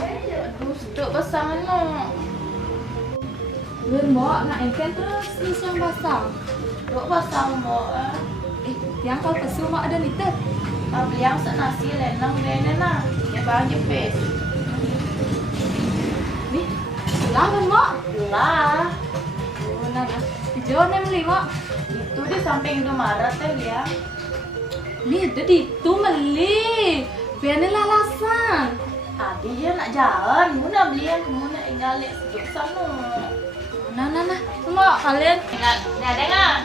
Aduh, sedok pasangan no. Mbok, nak engken terus nis yang basah. Dok pasang mo. Yang kalau pesu mak ada liter. Beli yang senasi lenang dene na. Ya bang jepes. Nih, silakan mak. Lah, Oh, nah, hijau nih beli mak. itu di samping Indomaret teh ya. Nih, ada di itu beli. Biarnya lalasan. Tadi dia nak jalan, muna beli yang muna tinggal lihat sedok sana. Nah, semua kalian. Enggak, ada nggak?